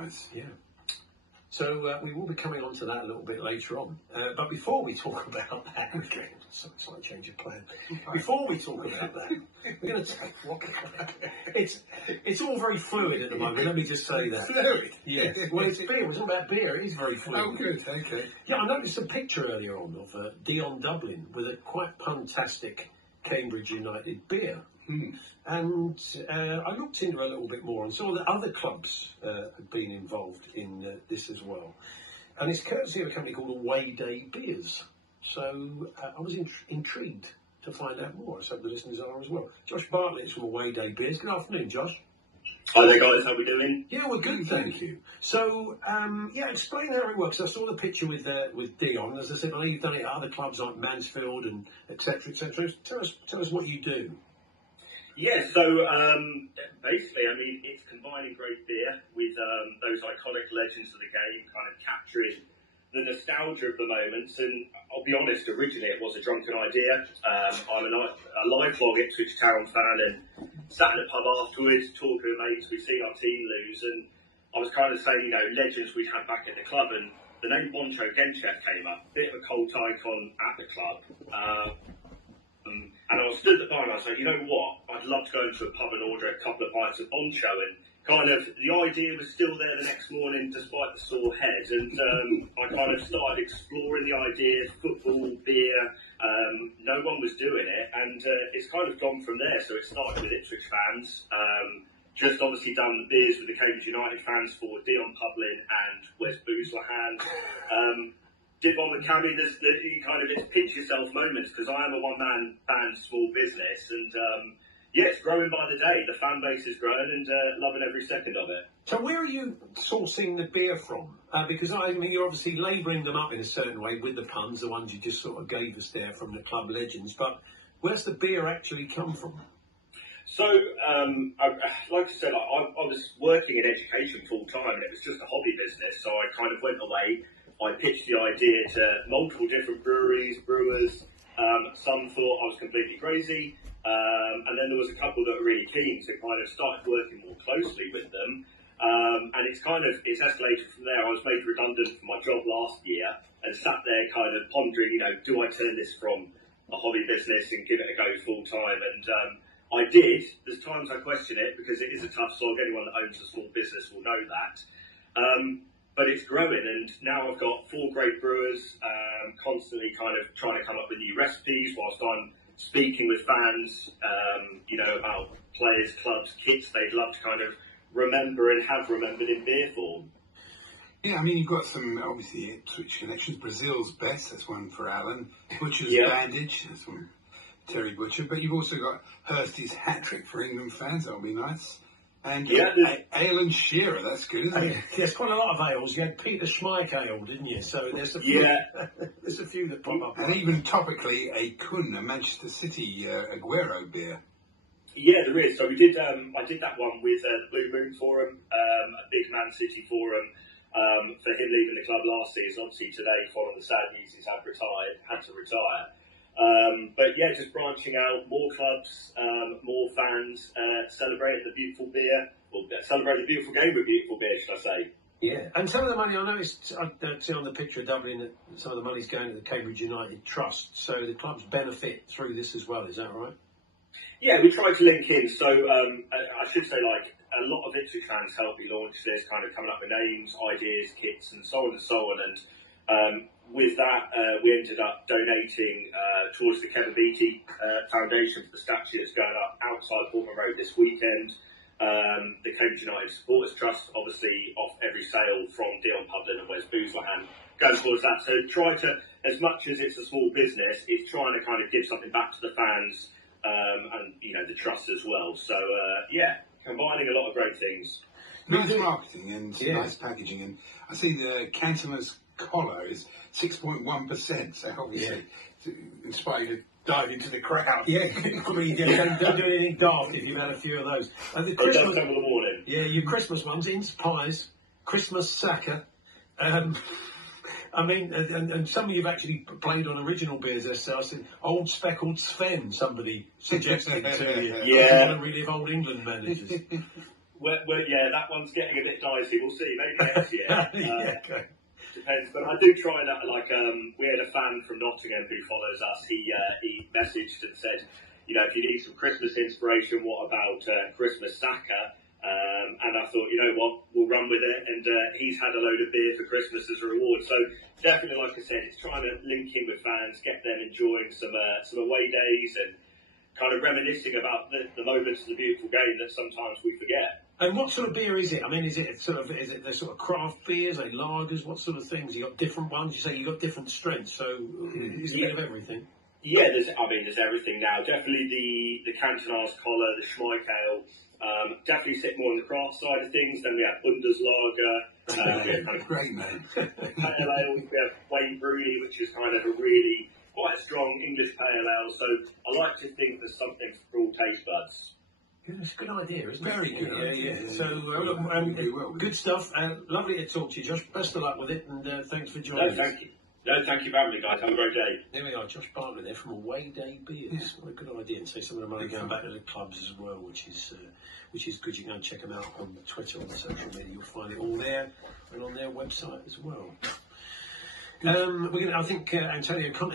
Nice. Yeah. So we will be coming on to that a little bit later on. But before we talk about that, again, slight change of plan. Before we talk about that, we're going to take what? It's all very fluid at the moment. Let me just say that. Fluid? Yes. Well, it's beer. It's all about beer. It is very fluid. Oh, good. Okay. Yeah, I noticed a picture earlier on of Dion Dublin with a quite puntastic Cambridge United beer. And I looked into it a little bit more and saw that other clubs had been involved in this as well. And it's courtesy of a company called Away Day Beers. So I was intrigued to find out more. So the listeners are as well. Josh Bartlett's from Away Day Beers. Good afternoon, Josh. Hi there, guys. How we doing? Yeah, we're good, thank you. So, explain how it works. I saw the picture with Dion. As I said, I know you've done it at other clubs like Mansfield and etc. etc. Tell us what you do. Yeah, so basically, I mean, it's combining great beer with those iconic legends of the game, kind of capturing the nostalgia of the moments. And I'll be honest, originally it was a drunken idea. I'm a lifelong Ipswich Town fan and sat in a pub afterwards, talking to mates, we've seen our team lose. And I was kind of saying, legends we had back at the club. And the name Boncho Genchev came up, bit of a cult icon at the club. And I stood at the bar and I was like, you know what, I'd love to go into a pub and order a couple of pints of Boncho. And kind of the idea was still there the next morning despite the sore head. And I kind of started exploring the idea, football, beer. No one was doing it. And it's kind of gone from there. So it started with Ipswich fans. Just obviously done the beers with the Cambridge United fans for Dion Dublin and Wes Boozlahan. Did one with Cammy, there's pinch yourself moments, because I am a one-man band, small business, and it's growing by the day. The fan base is growing and loving every second of it. So where are you sourcing the beer from? Because I mean, you're obviously labelling them up in a certain way with the puns, the ones you just sort of gave us there from the club legends, but where's the beer actually come from? So, like I said, I was working in education full-time, and it was just a hobby business, so I kind of went away. I pitched the idea to multiple different breweries, brewers. Some thought I was completely crazy. And then there was a couple that were really keen, so kind of started working more closely with them. And it's escalated from there. I was made redundant from my job last year and sat there kind of pondering, do I turn this from a hobby business and give it a go full time? And I did. There's times I question it because it is a tough slog. Anyone that owns a small business will know that. But it's growing, and now I've got 4 great brewers, constantly kind of trying to come up with new recipes whilst I'm speaking with fans, about players, clubs, kits they'd love to kind of remember and have remembered in beer form. Yeah, I mean, you've got some, obviously, Ipswich connections. Brazil's Best, that's one for Alan. Butcher's Bandage, that's one for Terry Butcher. But you've also got Hursty's Hat-Trick for England fans, that'll be nice. And Ale and Shearer, that's good, isn't it? There's quite a lot of ales. You had Peter Schmeich ale, didn't you? So there's a few, there's a few that pop up. And even topically, a Kun, a Manchester City Aguero beer. Yeah, there is. So we did. I did that one with the Blue Moon Forum, a big Man City forum, for him leaving the club last season. Obviously today, following the sad news, he's had to retire. But just branching out, more clubs, more fans, celebrating the beautiful beer, or celebrating the beautiful game with beautiful beer, should I say. Yeah, and some of the money, I noticed, I see on the picture of Dublin that some of the money's going to the Cambridge United Trust, so the clubs benefit through this as well, is that right? Yeah, we tried to link in, so I should say, a lot of Ipswich fans helped me launch this, kind of coming up with names, ideas, kits, and so on and so on, and with that, we ended up donating towards the Kevin Beattie Foundation for the statue that's going up outside Portman Road this weekend. The Cambridge United Supporters Trust, obviously, off every sale from Dion Dublin and Wes Boozlahan, goes towards that. So try to, as much as it's a small business, it's trying to kind of give something back to the fans and, the trust as well. So, combining a lot of great things. Nice marketing and nice packaging. And I see the Cantoner's collar is 6.1%, so obviously to inspire you to dive into the crowd. Yeah, I mean, don't do anything daft if you've had a few of those. The Christmas, the morning. Yeah, your Christmas ones, Ince Pies, Christmas Sacker. I mean, and some of you've actually played on original beers themselves. Old Speckled Sven, somebody suggested to you. Yeah. Want to relive old England managers. Yeah, that one's getting a bit dicey. We'll see. Maybe next year. Okay. Depends. But I do try that. Like, we had a fan from Nottingham who follows us. He messaged and said, if you need some Christmas inspiration, what about Christmas Saka? And I thought, you know what, we'll run with it. And he's had a load of beer for Christmas as a reward. So definitely, like I said, it's trying to link in with fans, get them enjoying some away days and kind of reminiscing about the moments of the beautiful game that sometimes we forget. And what sort of beer is it? I mean, is it the sort of craft beers, lagers, what sort of things? You got different ones. You say you got different strengths, so is it a bit of everything? Yeah, there's everything now. Definitely the Cantonars collar, the Schmeich ale. Definitely sit more on the craft side of things. Then we have Bundeslager. Great name. Pale ale. We have Wayne Bruni, which is kind of quite a strong English pale ale. So I like to think there's something for all taste buds. Yeah, it's a good idea, isn't it? Very good idea. Yeah. So, good stuff. Lovely to talk to you, Josh. Best of luck with it, and thanks for joining us. Thank you. No, thank you for having me, guys. Have a great day. There we are, Josh Bartlett there from Away Day Beers. Yeah. What a good idea. And so some of the money going back to the clubs as well, which is good. You can go and check them out on Twitter, on social media. You'll find it all there and on their website as well. I think Antonio Conte